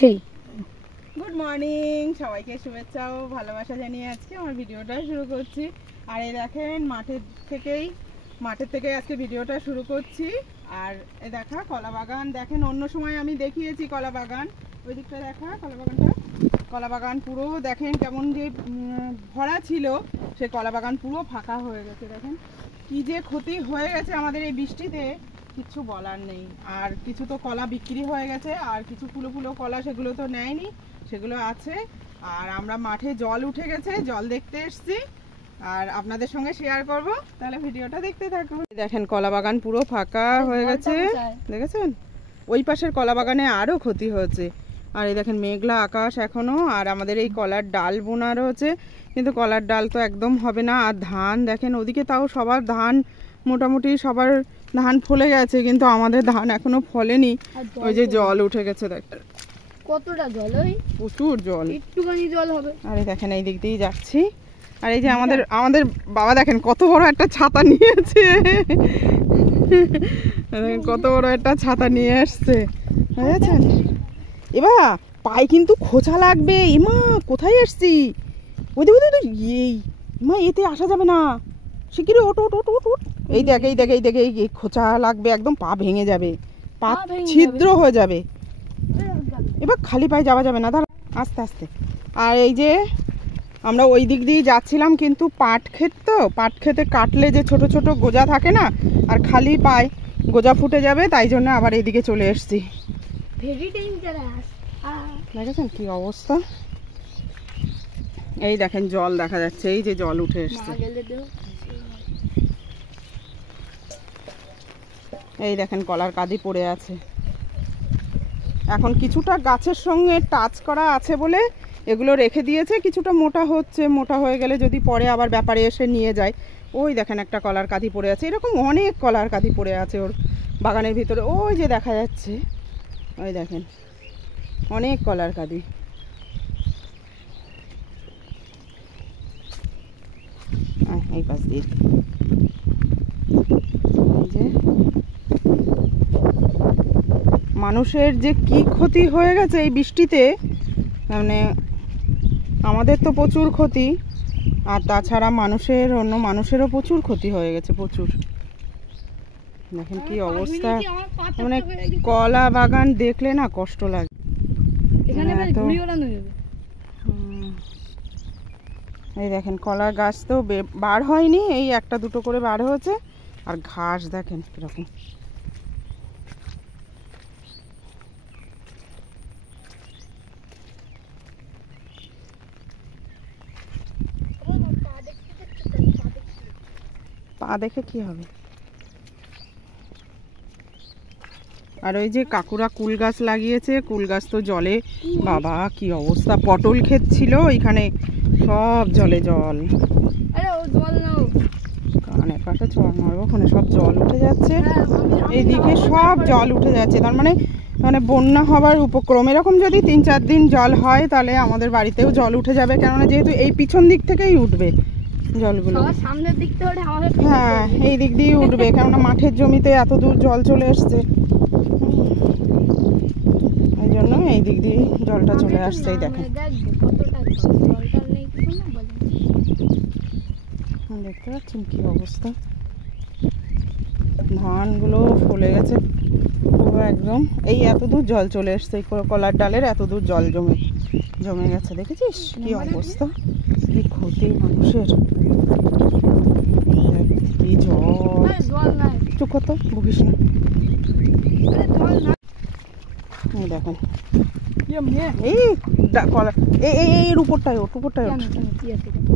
Good morning, সবাইকে শুভেচ্ছা ও ভালোবাসা জানিয়ে আজকে আমার ভিডিওটা শুরু করছি। আর এই দেখেন মাঠের থেকে আজকে ভিডিওটা শুরু করছি। আর এই দেখা কলা বাগান দেখেন, অন্য সময় আমি দেখিয়েছি কলা বাগান, ওই দিকটা দেখা কলা বাগান পুরো দেখেন কেমন যে ভরা ছিল, সে কলা বাগান পুরো ফাঁকা হয়ে গেছে। দেখেন কি যে ক্ষতি হয়ে গেছে আমাদের এই বৃষ্টিতে, কিছু বলার নেই। আর কিছু তো কলা বিক্রি হয়ে গেছে, আর কিছু ফুলো কলা সেগুলো তো নেয়নি, সেগুলো আছে। আর আমরা মাঠে জল উঠে গেছে, জল দেখতে এসছি আর আপনাদের সঙ্গে শেয়ার করব, তাহলে ভিডিওটা দেখতে থাকুন। দেখেন কলা বাগান পুরো ফাঁকা হয়ে গেছে, দেখেছেন? ওই পাশের কলা বাগানে আরও ক্ষতি হয়েছে। আর এই দেখেন মেঘলা আকাশ এখনো। আর আমাদের এই কলার ডাল বোনা রয়েছে, কিন্তু কলার ডাল তো একদম হবে না। আর ধান দেখেন ওদিকে, তাও সবার ধান মোটামুটি সবার ধান ফলে গেছে, কিন্তু আমাদের ধান এখনো ফলেনি। ওই যে জল উঠে গেছে, দেখেন কতটা জল, ওই প্রচুর জল, একটুখানি জল হবে। আর এই দেখেন এই দিক দিয়ে যাচ্ছি। আর এই যে আমাদের বাবা দেখেন কত বড় একটা ছাতা নিয়েছে, কত বড় একটা ছাতা নিয়ে আসছে, বুঝেছেন? এবার পায়ে কিন্তু খোঁচা লাগবে। ইমা কোথায় আসছি? ওই এই মা, এতে আসা যাবে না, শিগগিরই ওট ওট ওট ওট ওট। এই দেখ এই খোঁচা লাগবে, একদম পা ভেঙে যাবে, পা ছিদ্র হয়ে যাবে। এবার খালি পায়ে যাওয়া যাবে না, দাঁড়া আস্তে আস্তে। আর এই যে আমরা ওই দিক দিয়ে যাচ্ছিলাম, কিন্তু পাট খেতে কাটলে যে ছোট ছোট গোজা থাকে না, আর খালি পায়ে গোজা ফুটে যাবে, তাই জন্য আবার এইদিকে চলে এসছি। দেখেছেন কি অবস্থা? এই দেখেন জল দেখা যাচ্ছে, এই যে জল উঠে এসছে। এই দেখেন কলার কাঁদি পড়ে আছে। এখন কিছুটা গাছের সঙ্গে টাচ করা আছে বলে এগুলো রেখে দিয়েছে, কিছুটা মোটা হয়ে গেলে যদি পরে আবার ব্যাপারে এসে নিয়ে যায়। ওই দেখেন একটা কলার কাঁদি পড়ে আছে, এরকম অনেক কলার কাঁদি পড়ে আছে ওর বাগানের ভিতরে। ওই যে দেখা যাচ্ছে, ওই দেখেন অনেক কলার কাঁদি। এই পাশ দিয়ে যে মানুষের যে কি ক্ষতি হয়ে গেছে এই বৃষ্টিতে, মানে আমাদের তো প্রচুর ক্ষতি, আর তাছাড়া অন্য মানুষেরও প্রচুর ক্ষতি হয়ে গেছে, প্রচুর। দেখেন কি অবস্থা, মানে কলা বাগান দেখলে না কষ্ট লাগে। এই দেখেন কলার গাছ তো বার হয়নি, এই একটা দুটো করে বার হয়েছে। আর ঘাস দেখেন কিরকম। পা দেখে কি হবে? আর ওই যে কাকুরা কুল গাছ লাগিয়েছে, কুল গাছ তো জলে, বাবা কি অবস্থা। পটল ক্ষেত ছিল ওইখানে, সব জলে জল। কানের পাশে চড় মারবো, ওখানে সব জল উঠে যাচ্ছে, এইদিকে সব জল উঠে যাচ্ছে। তার মানে বন্যা হবার উপক্রম। এরকম যদি 3-4 দিন জল হয়, তাহলে আমাদের বাড়িতেও জল উঠে যাবে, কেননা যেহেতু এই পিছন দিক থেকেই উঠবে জলগুলো। হ্যাঁ, এই দিক দিয়ে উঠবে, কেননা মাঠের জমিতে এত দূর জল চলে এসছে, ওই জন্য এই দিক দিয়ে জলটা চলে আসছে। এই দেখেন দেখতে পাচ্ছেন কি অবস্থা, ধানগুলো ফলে গেছে পুরো একদম। এই এত দূর জল চলে এসছে, এই কলার ডালের এত দূর জল জমে গেছে। দেখেছিস কি অবস্থা, কি ক্ষতি মানুষের, কি জল। চুপ করতো, বকিস না। এই দেখেন এই উপরটায় ওঠ,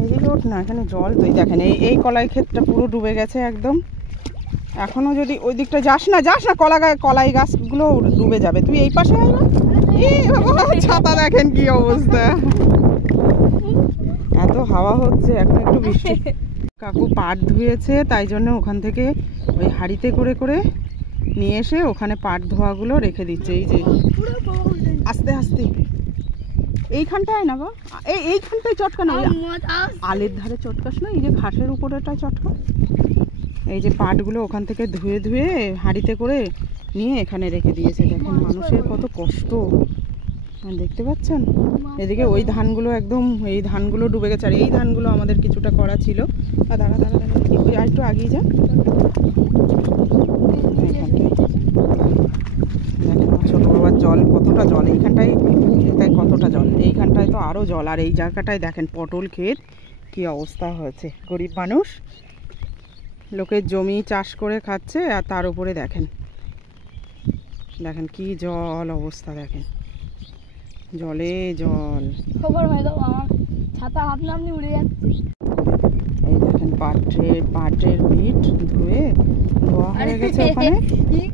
এইদিকে ওঠ না, এখানে জল তো। এই দেখেন এই কলাই ক্ষেতটা পুরো ডুবে গেছে একদম। এখনো যদি ওই দিকটা যাস না কলাই গাছগুলো ডুবে যাবে। তুই এই পাশে আয় না। ছাতা দেখেন কি অবস্থা, এত হাওয়া হচ্ছে। এখন একটু বৃষ্টি। কাকু পাট ধুয়েছে, তাই জন্য ওখান থেকে ওই হাঁড়িতে করে নিয়ে এসে ওখানে পাট ধোয়াগুলো রেখে দিচ্ছে। এই যে আস্তে আস্তে এইখানটায় না, বা এইখানটায় চটকা না, আলের ধারে চটকাস না, এই যে ঘাসের উপরেটা চটকা। এই যে পাটগুলো ওখান থেকে ধুয়ে হাঁড়িতে করে নিয়ে এখানে রেখে দিয়েছে। দেখেন মানুষের কত কষ্ট, মানে দেখতে পাচ্ছেন এদিকে ওই ধানগুলো একদম, এই ধানগুলো ডুবে গেছে। আর এই ধানগুলো আমাদের কিছুটা করা ছিল। আর দাঁড়া দাঁড়া দাঁড়া, ওই আর একটু আগিয়ে যা। দেখেন আমার ছোটো বাবার জল, কতটা জল এইখানটায়, তাই কতটা জল এইখানটায়, তো আরও জল। আর এই জায়গাটায় দেখেন পটল ক্ষেত কি অবস্থা হয়েছে। গরিব মানুষ, লোকের জমি চাষ করে খাচ্ছে, আর তার উপরে দেখেন দেখেন কি জল অবস্থা, দেখেন জলে জল। খবর হয় দাও, আমার ছাতা আপনি আপনি উড়ে যাচ্ছে। এই দেখেন পাটের পিঠ ধোয়া হয়ে গেছে ওখানে,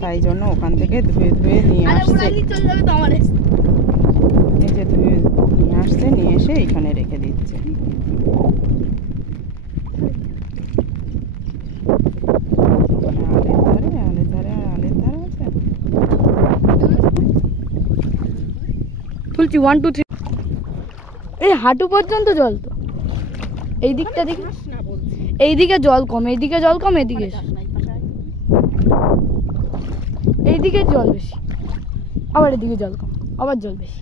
তাই জন্য ওখান থেকে ধুয়ে নিয়ে আসছে। এই যে ধুয়ে নিয়ে আসছে, নিয়ে এসে এখানে রেখে দিচ্ছে। আলের ধারে আছে। খুলছি 1 2 3। এই হাঁটু পর্যন্ত জল তো। এই দিকটা দেখি, এইদিকে জল কম, এইদিকে জল কম, এদিকে এইদিকে জল বেশি, আবার এদিকে জল কম, আবার জল বেশি।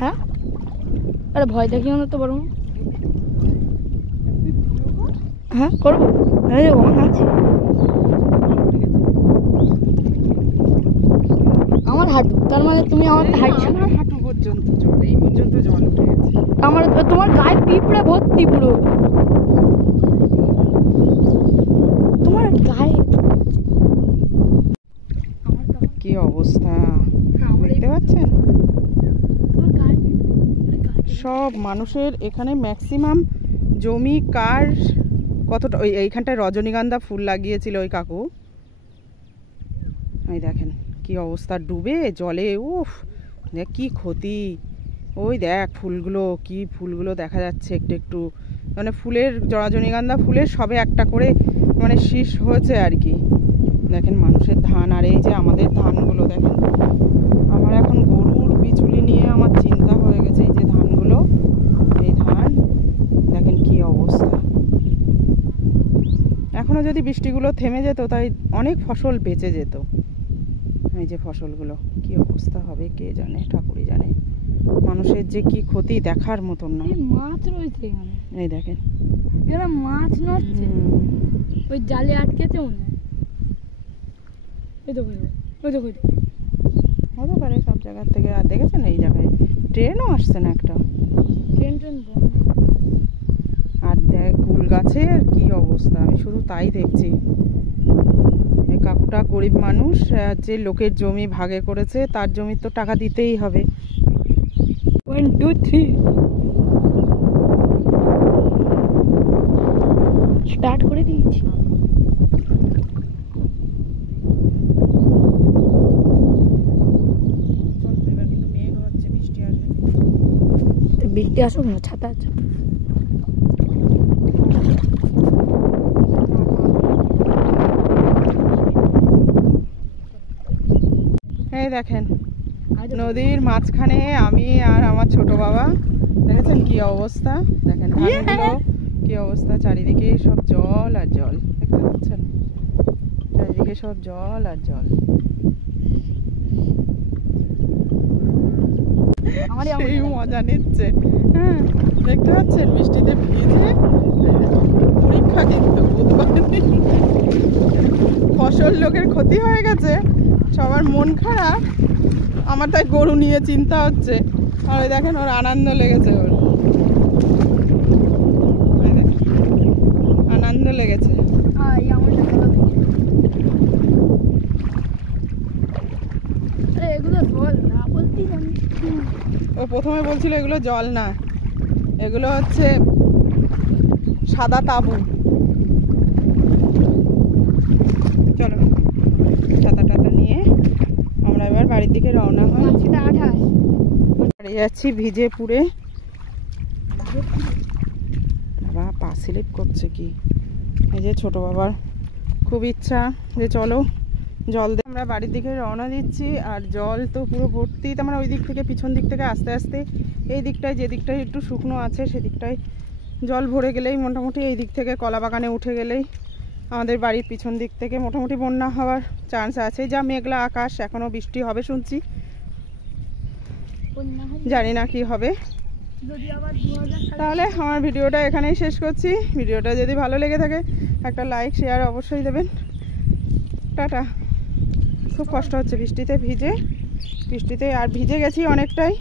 হ্যাঁ, আরে ভয় দেখিও না তো বরং। হ্যাঁ করবো, আরে অন আছে। আমার হাঁটু, তার মানে তুমি আমার হাঁটছো। আমার হাঁটু পর্যন্ত জল, এই পর্যন্ত জল উঠে গেছে। তোমার গায়ে পিঁপড়ে ভর্তি পুরো, তোমার গায়ে কি অবস্থা দেখতে পাচ্ছেন। সব মানুষের এখানে ম্যাক্সিমাম জমি কার কতটা, ওই এইখানটায় রজনীগন্ধা ফুল লাগিয়েছিল ওই কাকু। এই দেখেন কি অবস্থা, ডুবে জলে। উফ, দেখ কি ক্ষতি। ওই দেখ ফুলগুলো, কি ফুলগুলো দেখা যাচ্ছে একটু একটু, মানে ফুলের, রজনীগন্ধা ফুলের সবে একটা করে মানে শীষ হয়েছে আর কি। দেখেন মানুষের ধান, আর এই যে আমাদের ধানগুলো দেখেন। আমার এখন গরুর বিচুলি নিয়ে আমার চিন্তা হয়ে গেছে। এই যে ধানগুলো, এই ধান দেখেন কি অবস্থা। এখনো যদি বৃষ্টিগুলো থেমে যেত, তাই অনেক ফসল বেঁচে যেত। এই যে ফসলগুলো কি অবস্থা হবে কে জানে, ঠাকুরই জানে। মানুষের যে কি ক্ষতি দেখার মতন না। মাছ রয়েছে এখানে, এই দেখেন এখানে মাছ নড়ছে, ওই জালে আটকেছে মনে হয়। ওই দেখো হতে পারে সব জায়গার থেকে। আর দেখেছেন এই জায়গায় ট্রেনও আসছে না একটা, ট্রেন বন্ধ। আর দেখ কুল গাছের কি অবস্থা, আমি শুধু তাই দেখছি। এই কাকুটা গরিব মানুষ, যে লোকের জমি ভাগে করেছে, তার জমির তো টাকা দিতেই হবে। 1 2 3 স্টার্ট করে দিয়েছি। এবার কিন্তু মেঘ হচ্ছে, বৃষ্টি আসবে। বৃষ্টি আসুক না, ছাতা আছে। এই দেখেন নদীর মাঝখানে আমি আর আমার ছোট বাবা, দেখেছেন কি অবস্থা। দেখেন ধানগুলো কি অবস্থা, চারিদিকে সব জল আর জল, দেখতে পাচ্ছেন চারিদিকে সব জল আর জল। সেই মজা নিচ্ছে। হ্যাঁ দেখতে পাচ্ছেন বৃষ্টিতে ভিজে। পরীক্ষা কিন্তু বুধবার ফসল লোকের ক্ষতি হয়ে গেছে, সবার মন খারাপ। আমার তাই গরু নিয়ে চিন্তা হচ্ছে। আর ওই দেখেন ওর আনন্দ লেগেছে, ওর আনন্দ লেগেছে। ও প্রথমে বলছিল এগুলো জল না, এগুলো হচ্ছে সাদা তাবু। চলো ছাতা টাতা নিয়ে আমরা এবার বাড়ির দিকে রওনা হই। বাড়ি যাচ্ছি ভিজে পুড়ে। বাবা পা স্লিপ করছে কি। এই যে ছোট বাবার খুব ইচ্ছা যে চলো জল দিয়ে আমরা বাড়ির দিকে রওনা দিচ্ছি। আর জল তো পুরো ভর্তি, তার মানে ওই দিক থেকে পিছন দিক থেকে আস্তে আস্তে এই দিকটায়, যে দিকটায় একটু শুকনো আছে সেদিকটায় জল ভরে গেলেই মোটামুটি, এই দিক থেকে কলা বাগানে উঠে গেলেই আমাদের বাড়ির পিছন দিক থেকে মোটামুটি বন্যা হওয়ার চান্স আছে। যা মেঘলা আকাশ, এখনও বৃষ্টি হবে শুনছি, জানি না কি হবে। তাহলে আমার ভিডিওটা এখানেই শেষ করছি। ভিডিওটা যদি ভালো লেগে থাকে একটা লাইক শেয়ার অবশ্যই দেবেন। টাটা। খুব কষ্ট হচ্ছে বৃষ্টিতে আর ভিজে গেছি অনেকটাই।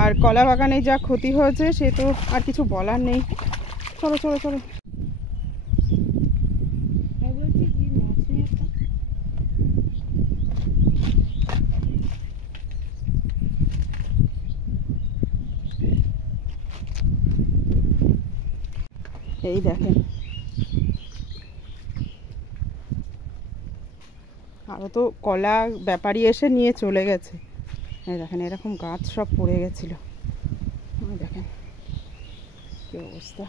আর কলা বাগানে যা ক্ষতি হয়েছে সে তো আর কিছু বলার নেই। চলো চলো চলো। এই দেখেন আরও তো কলা ব্যাপারী এসে নিয়ে চলে গেছে। এই দেখেন এরকম গাছ সব পড়ে গেছিল, দেখেন কি অবস্থা।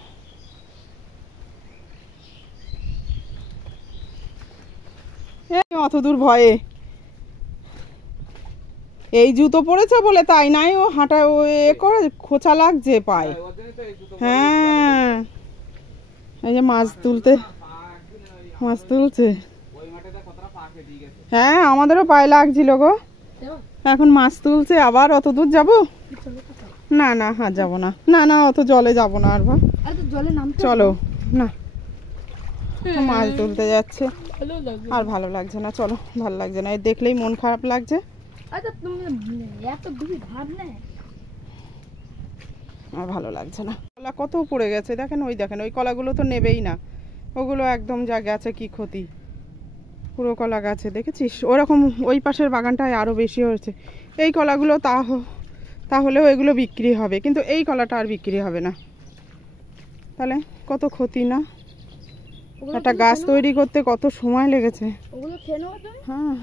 অত দূর ভয়ে এই জুতো পরেছে বলে তাই নাই, ও হাঁটা ও এ করে খোঁচা লাগছে পায়ে। হ্যাঁ এই যে মাছ তুলছে। হ্যাঁ আমাদেরও পায়ে লাগছিল গো, এখন মাছ তুলছে। আবার অত দূর যাবো? না না হ্যাঁ যাবো না, না না অত জলে যাবো না। আর চলো না, মাছ তুলতে যাচ্ছে আর ভালো লাগছে না। চলো ভালো লাগছে না, দেখলেই মন খারাপ লাগছে। আর ভালো লাগছে না। কলা কত পড়ে গেছে দেখেন, ওই দেখেন ওই কলাগুলো তো নেবেই না, ওগুলো একদম যা গাছে কি ক্ষতি, পুরো কলা গাছে দেখেছিস। ওরকম ওই পাশের বাগানটায় আরও বেশি হয়েছে। এই কলাগুলো তাহলেও এগুলো বিক্রি হবে, কিন্তু এই কলাটা আর বিক্রি হবে না। তাহলে কত ক্ষতি না, একটা গাছ তৈরি করতে কত সময় লেগেছে। হ্যাঁ